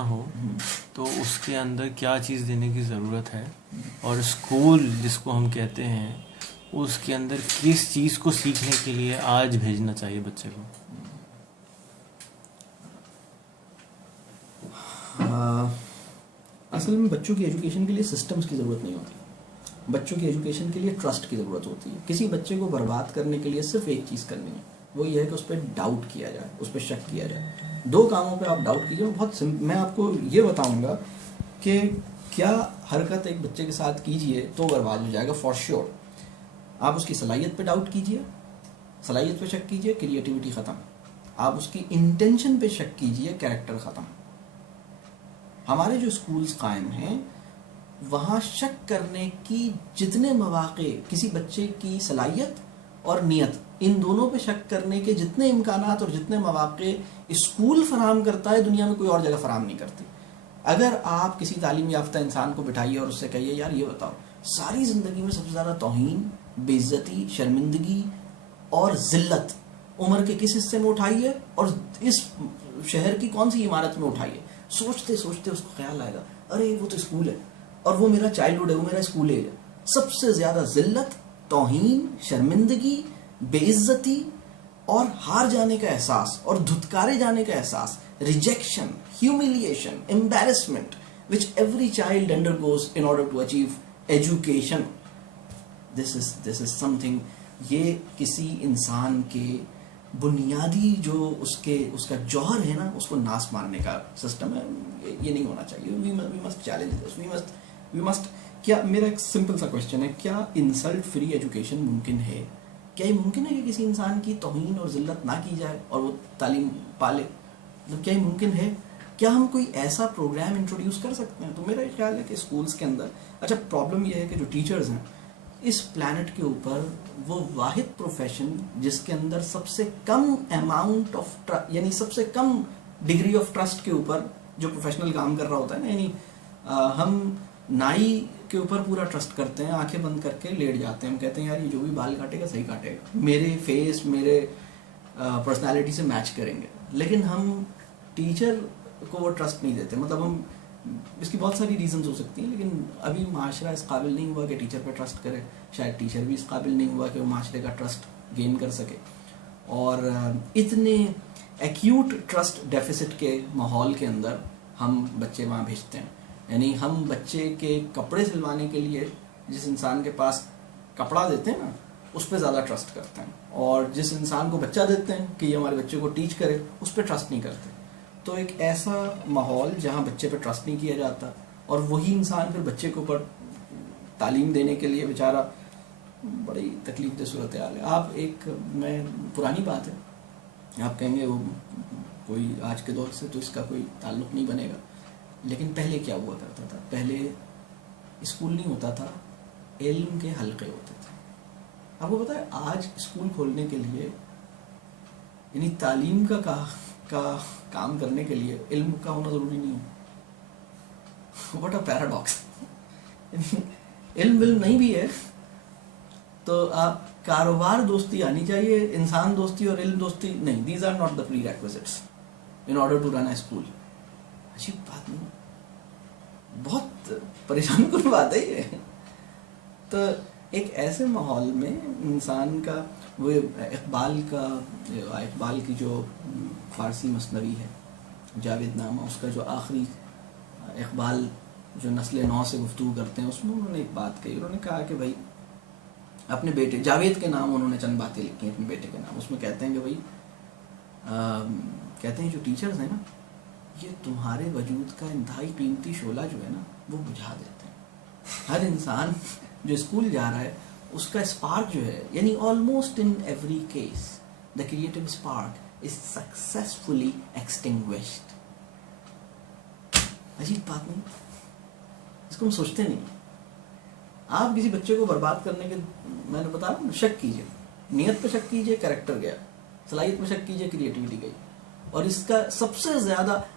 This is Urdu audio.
بنانا ہو تو اس کے اندر کیا چیز دینے کی ضرورت ہے، اور اسکول جس کو ہم کہتے ہیں اس کے اندر کس چیز کو سیکھنے کے لیے آج بھیجنا چاہیے بچے کو؟ اصل میں بچوں کی ایجوکیشن کے لیے سسٹمز کی ضرورت نہیں ہوتی، بچوں کی ایجوکیشن کے لیے ٹرسٹ کی ضرورت ہوتی ہے. کسی بچے کو برباد کرنے کے لیے صرف ایک چیز کرنی ہے، وہ یہ ہے کہ اس پہ ڈاؤٹ کیا جائے، اس پہ شک کیا جائے. 2 کاموں پہ آپ ڈاؤٹ کیجیے. میں آپ کو یہ بتاؤں گا کہ کیا حرکت ایک بچے کے ساتھ کیجیے تو برباد ہو جائے گا فار شیور. آپ اس کی صلاحیت پہ ڈاؤٹ کیجیے، صلاحیت پہ شک کیجیے، کریٹیوٹی ختم. آپ اس کی انٹینشن پہ شک کیجیے، کیریکٹر ختم. ہمارے جو اسکولز قائم ہیں وہاں شک کرنے کی جتنے مواقع، کسی بچے کی صلاحیت اور نیت ان دونوں پہ شک کرنے کے جتنے امکانات اور جتنے مواقع اسکول فراہم کرتا ہے، دنیا میں کوئی اور جگہ فراہم نہیں کرتی. اگر آپ کسی تعلیم یافتہ انسان کو بٹھائیے اور اس سے کہیے یار یہ بتاؤ ساری زندگی میں سب سے زیادہ توہین، بے عزتی، شرمندگی اور ذلت عمر کے کس حصے میں اٹھائی ہے اور اس شہر کی کون سی عمارت میں اٹھائی ہے، سوچتے سوچتے اس کو خیال آئے گا ارے وہ تو اسکول ہے اور وہ میرا چائلڈہڈ ہے، وہ میرا اسکول ایج ہے. سب سے زیادہ ذلت، توہین، شرمندگی، بے عزتی اور ہار جانے کا احساس اور دھتکارے جانے کا احساس، rejection, humiliation, embarrassment which every child undergoes in order to achieve education. This is something. یہ کسی انسان کے بنیادی جو اس کا جوہر ہے نا، اس کو ناس مارنے کا سسٹم ہے. یہ نہیں ہونا چاہیے. we must challenge this. we must کیا میرا ایک سمپل سا کوشچن ہے، کیا انسلٹ فری ایجوکیشن ممکن ہے؟ کیا یہ ممکن ہے کہ کسی انسان کی توہین اور ذلت نہ کی جائے اور وہ تعلیم پالے؟ کیا یہ ممکن ہے؟ کیا ہم کوئی ایسا پروگرام انٹروڈیوس کر سکتے ہیں؟ تو میرا یہ خیال ہے کہ اسکولس کے اندر، اچھا پرابلم یہ ہے کہ جو ٹیچرز ہیں اس پلانٹ کے اوپر وہ واحد پروفیشن جس کے اندر سب سے کم اماؤنٹ آف یعنی سب سے کم ڈگری آف ٹرسٹ کے اوپر جو پروفیشنل کام کر رہا ہوتا ہے نا، یعنی ہم نائی کے اوپر پورا ٹرسٹ کرتے ہیں، آنکھیں بند کر کے لیٹ جاتے ہیں، ہم کہتے ہیں یار یہ جو بھی بال کاٹے گا صحیح کاٹے گا، میرے فیس میرے پرسنالٹی سے میچ کریں گے. لیکن ہم ٹیچر کو وہ ٹرسٹ نہیں دیتے. مطلب ہم اس کی بہت ساری ریزنز ہو سکتی ہیں، لیکن ابھی معاشرہ اس قابل نہیں ہوا کہ ٹیچر پہ ٹرسٹ کرے، شاید ٹیچر بھی اس قابل نہیں ہوا کہ وہ معاشرے کا ٹرسٹ گین کر سکے. اور اتنے ایکیوٹ ٹرسٹ ڈیفیسٹ کے ماحول کے اندر ہم بچے وہاں بھیجتے ہیں. یعنی ہم بچے کے کپڑے سلوانے کے لیے جس انسان کے پاس کپڑا دیتے ہیں نا اس پہ زیادہ ٹرسٹ کرتے ہیں، اور جس انسان کو بچہ دیتے ہیں کہ یہ ہمارے بچے کو ٹیچ کرے اس پہ ٹرسٹ نہیں کرتے. تو ایک ایسا ماحول جہاں بچے پہ ٹرسٹ نہیں کیا جاتا، اور وہی انسان پھر بچے کو اوپر تعلیم دینے کے لیے بیچارہ بڑی تکلیف دہ صورتحال ہے. آپ ایک میں پرانی بات ہے، آپ کہیں گے وہ کوئی آج کے دور سے تو اس کا کوئی تعلق نہیں بنے گا، لیکن پہلے کیا ہوا کرتا تھا؟ پہلے اسکول نہیں ہوتا تھا، علم کے حلقے ہوتے تھے. آپ کو پتا ہے آج اسکول کھولنے کے لیے یعنی تعلیم کا کام کرنے کے لیے علم کا ہونا ضروری نہیں ہے. What a paradox. علم نہیں بھی ہے تو آپ کاروبار دوستی آنی چاہیے، انسان دوستی اور علم دوستی نہیں. These are not the prerequisites in order to run a school. عجیب بات نہیں، بہت پریشان کن بات ہے یہ. تو ایک ایسے ماحول میں انسان کا وہ اقبال کی جو فارسی مثنوی ہے جاوید نامہ، اس کا جو آخری اقبال جو نسل نو سے گفتگو کرتے ہیں اس میں انہوں نے ایک بات کہی. انہوں نے کہا کہ بھائی اپنے بیٹے جاوید کے نام انہوں نے چند باتیں لکھی ہیں اپنے بیٹے کے نام. اس میں کہتے ہیں کہ بھائی کہتے ہیں جو ٹیچرز ہیں نا یہ تمہارے وجود کا انتہائی قیمتی شعلہ جو ہے نا وہ بجھا دیتے ہیں. ہر انسان جو اسکول جا رہا ہے اس کا اسپارک جو ہے، یعنی almost in every case the creative spark is successfully extinguished. عجیب بات نہیں؟ اس کو ہم سوچتے نہیں. آپ کسی بچے کو برباد کرنے کے، میں نے بتا رہا ہوں، شک کیجیے، نیت پہ شک کیجیے، کریکٹر گیا، صلاحیت پہ شک کیجیے، کریٹیوٹی گئی. اور اس کا سب سے زیادہ